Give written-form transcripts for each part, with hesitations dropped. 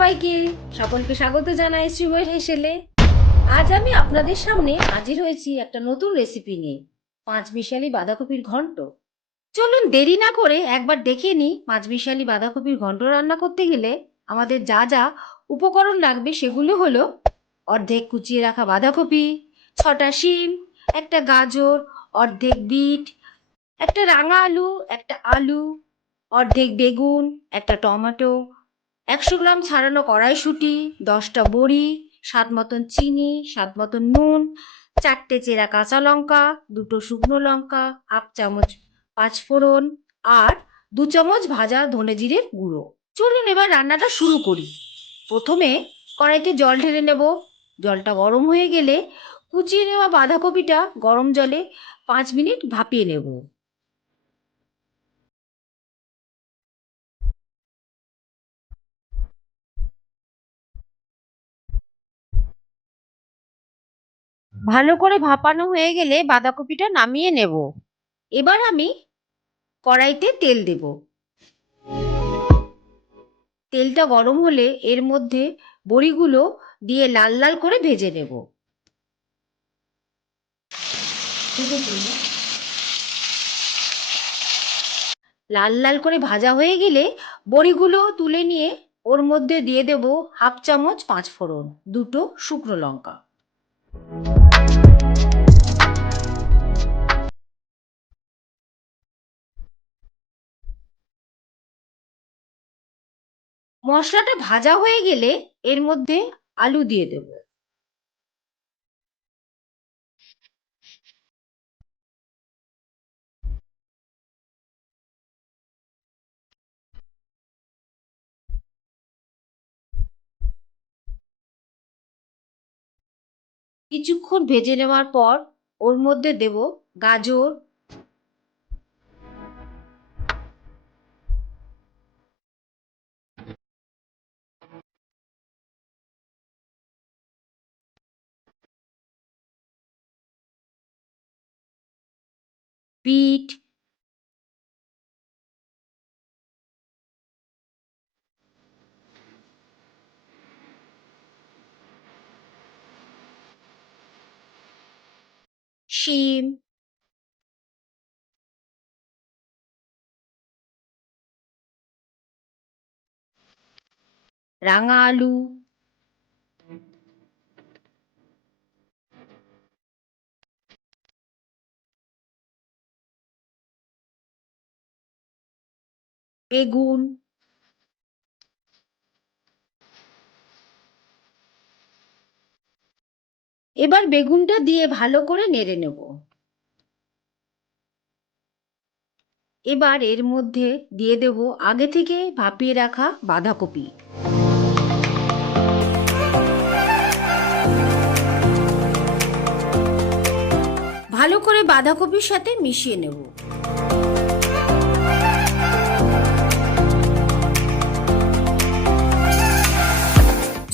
সবাইকে, সকলকে স্বাগত জানাই শ্রীময় হেসেলে। আজ আমি আপনাদের সামনে হাজির হয়েছি একটা নতুন রেসিপি নিয়ে, পাঁচমিশালি বাঁধাকপির ঘন্ট। চলুন দেরি না করে একবার দেখে নিই পাঁচমিশালি বাঁধাকপির ঘন্ট রান্না করতে গেলে আমাদের যা যা উপকরণ লাগবে। সেগুলো হলো অর্ধেক কুচিয়ে রাখা বাঁধাকপি, 6টা শিম, একটা গাজর, অর্ধেক বিট, একটা রাঙা আলু, একটা আলু, অর্ধেক বেগুন, একটা টমেটো, 100 গ্রাম ছাড়ানো কড়াইশুঁটি, 10টা বড়ি, স্বাদ মতন চিনি, স্বাদ মতন নুন, 4টে চেরা কাঁচা লঙ্কা, 2টো শুকনো লঙ্কা, 1/2 চামচ পাঁচফোড়ন আর 2 চামচ ভাজা ধনে জিরের গুঁড়ো। চলুন এবার রান্নাটা শুরু করি। প্রথমে কড়াইতে জল ঢেলে নেব। জলটা গরম হয়ে গেলে কুচিয়ে নেওয়া বাঁধাকপিটা গরম জলে 5 মিনিট ভাপিয়ে নেব। ভালো করে ভাপানো হয়ে গেলে বাঁধাকপিটা নামিয়ে নেব। এবার আমি কড়াইতে তেল দেব। তেলটা গরম হলে এর মধ্যে বড়িগুলো দিয়ে লাল লাল করে ভেজে নেব। লাল লাল করে ভাজা হয়ে গেলে বড়িগুলো তুলে নিয়ে ওর মধ্যে দিয়ে দেব 1/2 চামচ পাঁচফোড়ন, 2টো শুকনো লঙ্কা। মশলাটা ভাজা হয়ে গেলে এর মধ্যে আলু দিয়ে দেব। কিছুক্ষণ ভেজে নেওয়ার পর ওর মধ্যে দেব গাজর, বিট, শিম, রাঙা আলু, বেগুন, এবার বেগুনটা দিয়ে ভালো করে নেড়ে নেব। এবার এর মধ্যে দিয়ে দেব আগে থেকে ভাপিয়ে রাখা বাঁধাকপি। ভালো করে বাঁধাকপির সাথে মিশিয়ে নেব।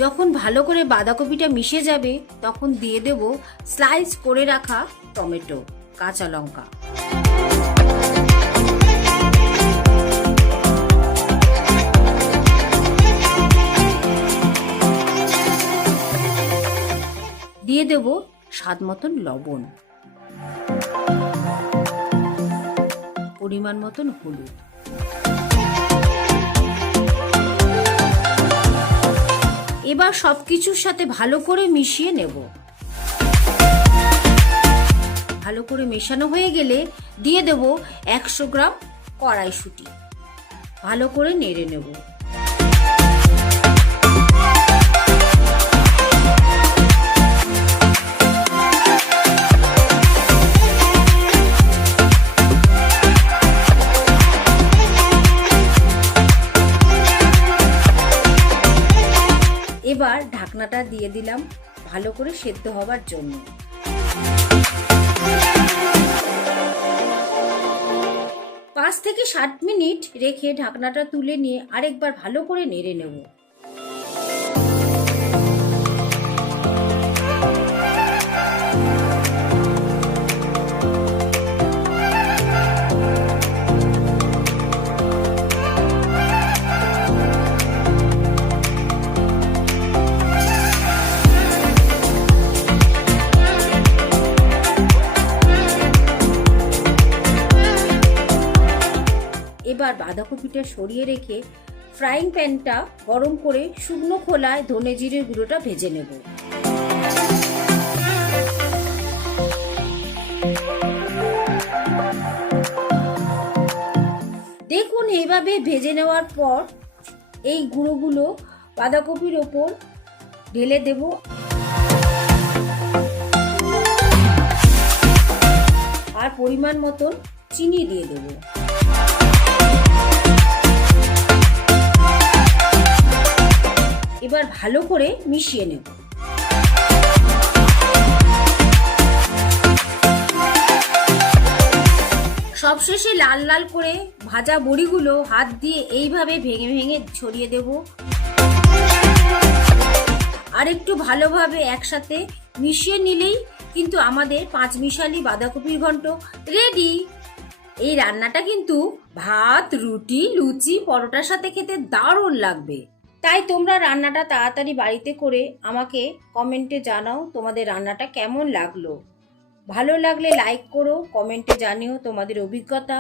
যখন ভালো করে বাঁধাকপিটা মিশে যাবে তখন দিয়ে দেব স্লাইস করে রাখা টমেটো, কাঁচা লঙ্কা। দিয়ে দেব স্বাদ মতন লবণ, পরিমাণ মতন হলুদ। এবার সবকিছুর সাথে ভালো করে মিশিয়ে নেব। ভালো করে মেশানো হয়ে গেলে দিয়ে দেব 100 গ্রাম কড়াইশুঁটি। ভালো করে নেড়ে নেব। এবার ঢাকনাটা দিয়ে দিলাম ভালো করে সেদ্ধ হবার জন্য। 5 থেকে 7 মিনিট রেখে ঢাকনাটা তুলে নিয়ে আরেকবার ভালো করে নেড়ে নেব। বাঁধাকপিটা সরিয়ে রেখে ফ্রাইং প্যানটা গরম করে শুকনো খোলায় ধনে জিরে গুঁড়োটা ভেজে নেব। দেখুন এইভাবে ভেজে নেওয়ার পর এই গুঁড়োগুলো বাঁধাকপির ওপর ঢেলে দেব। আর পরিমাণ মতন চিনি দিয়ে দেব। এবার ভালো করে মিশিয়ে নেব। সবশেষে লাল লাল করে ভাজা বড়িগুলো হাত দিয়ে এইভাবে ভেঙে ভেঙে ছড়িয়ে দেব। আর একটু ভালোভাবে একসাথে মিশিয়ে নিলেই কিন্তু আমাদের পাঁচমিশালি বাঁধাকপির ঘন্ট রেডি। এই রান্নাটা কিন্তু ভাত, রুটি, লুচি, পরোটার সাথে খেতে দারুণ লাগবে। তাই তোমরা রান্নাটা তাড়াতাড়ি বাড়িতে করে আমাকে কমেন্টে জানাও তোমাদের রান্নাটা কেমন লাগলো। ভালো লাগলে লাইক করো, কমেন্টে জানিও তোমাদের অভিজ্ঞতা।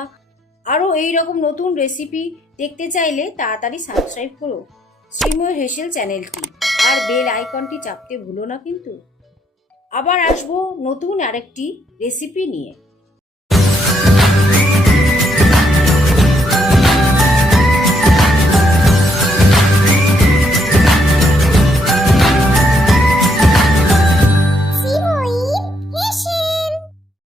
আরও এইরকম নতুন রেসিপি দেখতে চাইলে তাড়াতাড়ি সাবস্ক্রাইব করো শ্রীময় হেসেল চ্যানেলটি, আর বেল আইকনটি চাপতে ভুলো না কিন্তু। আবার আসবো নতুন আরেকটি রেসিপি নিয়ে।